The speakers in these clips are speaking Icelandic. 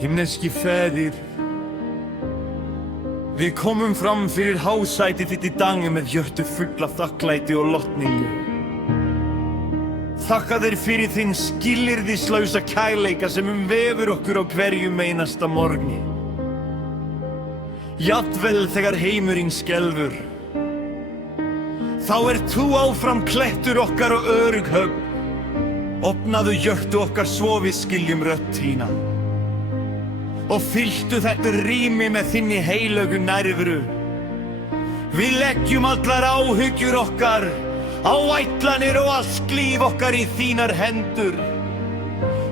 Himneski feðir, við komum fram fyrir hásæti þitt í dag með hjörtu full af þakklæti og lotningu. Þakka þér fyrir þinn skilyrðislausa kærleika sem vefur okkur á hverjum einasta morgni. Jafnvel þegar heimurinn skelfur, þá þú áfram klettur okkar og örugg högg. Opnaðu hjörtu okkar svo við skiljum rödd þína og fylltu þetta rými með þinni heilögu nærveru. Við leggjum allar áhyggjur okkar, áætlanir og allt líf okkar í þínar hendur.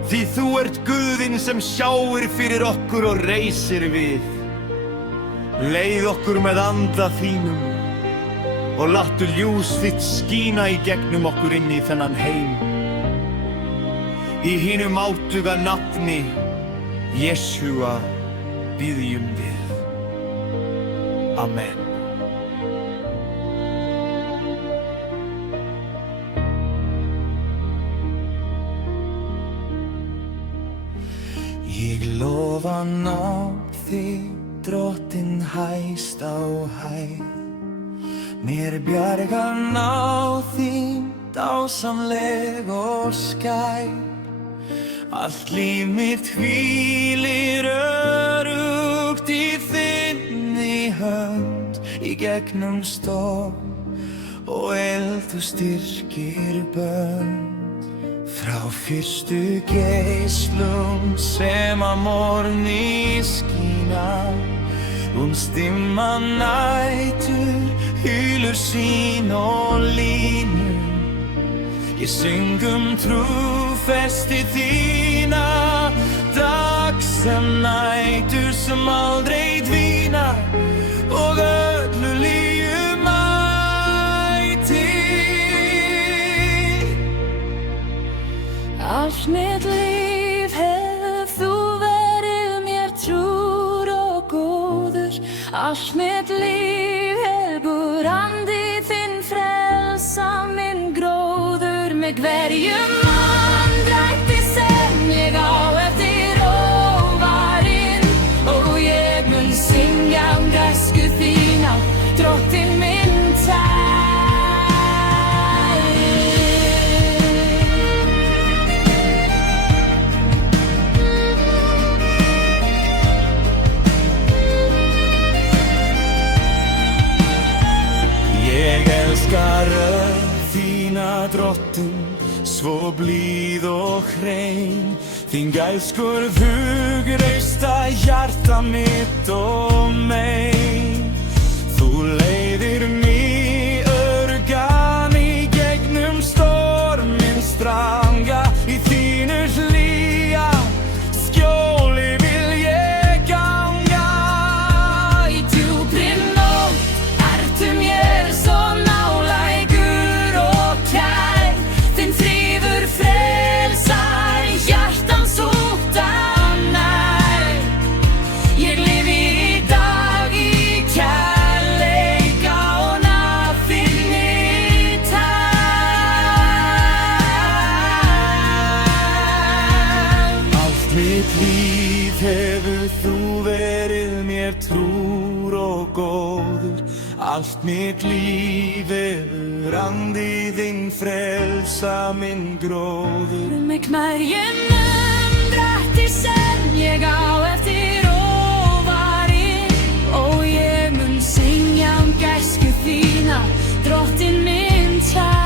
Því þú ert Guðinn sem sjáir fyrir okkur og reisir við. Leið okkur með anda þínum og láttu ljós þitt skína í gegnum okkur inn í þennan heim. Í hinu máttuga nafni Jesúa biðjum við. Amen. Ég lofa ná þig, Drottinn hæst á hæð. Mér bjargar ná þín, dásamleg og skær. Allt líf mitt hvílir öruggt í þinni hönd. Í gegnum storm og eld þú styrkir bönd. Frá fyrstu geislum sem að morgni skína, stimma nætur, hylur sín og línu. Ég syng trúfesti þína, dag sem nætur sem aldrei dvína og öllu lífu mæti. Allt mitt líf hefur þú verið mér trúr og góður. Allt mitt líf hefur andi þinn frelsa minn gróður. Með hverjum andrætti sem ég á eftir óvarinn, og ég mun syngja gæsku þína, Drottinn minn tær. Ég elskar rödd þína, Drottinn, svo blíð og hrein. Þín gæskur hugreista hjarta mitt og mein. Þú leiðir mig öruggan í gegnum storminn stranga. Í þínu hlýja skjóli vil ég ganga. Í djúpri nótt ertu mér svo nálægur og kær. Þinn friður frelsar hjartans ótta nær. Ég lifi í dag í kærleika og nafn þinni tær. Allt mitt líf hefur þú verið mér trúr og góður. Allt mitt líf hefur andi þinn frelsa minn gróður. Með hverjum andrætti sem ég á eftir óvarinn, og ég mun syngja gæsku þína, Drottinn minn tær.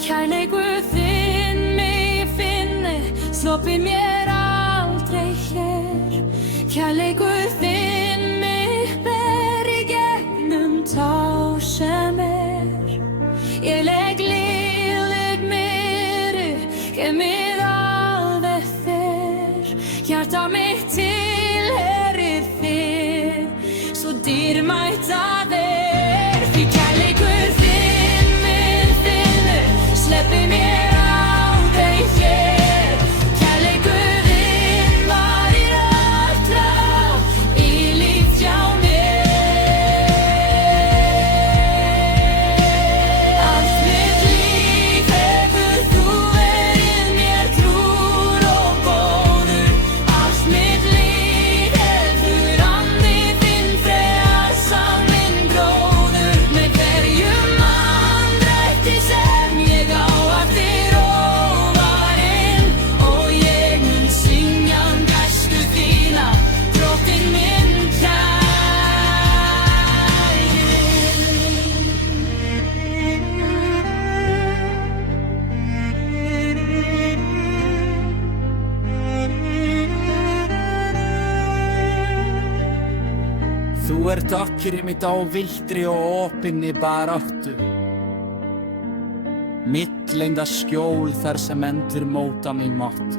Kærleikur þinn mig finni, sloppir mér aldrei hér. Kærleikur þinn mig ber í gegnum tá sem Ég legg livet mér, gef mér alveg þér. Hjarta mitt tilheyrir þér, svo dýrmætt að er. Því kærleikur þinn mig finnur, sleppir mér aldrei hér. Kærleikur þinn varir alltaf í líf hjá mér. Þú ert okkur mitt á viltri og opinni baráttu. Mittleinda skjól þar sem endur móta mig máttu.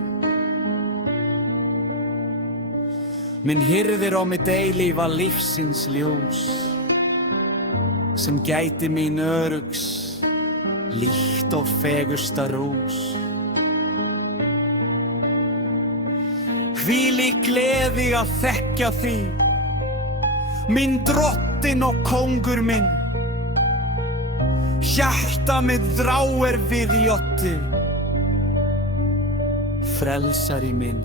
Minn hirðir á mitt eilífa lífsins ljós, sem gæti mín örugs, líkt og fegursta rós. Hvílík gleði að þekkja þig, minn drottinn og kóngur minn. Hjarta mitt þráir við í otti, frelsari minn.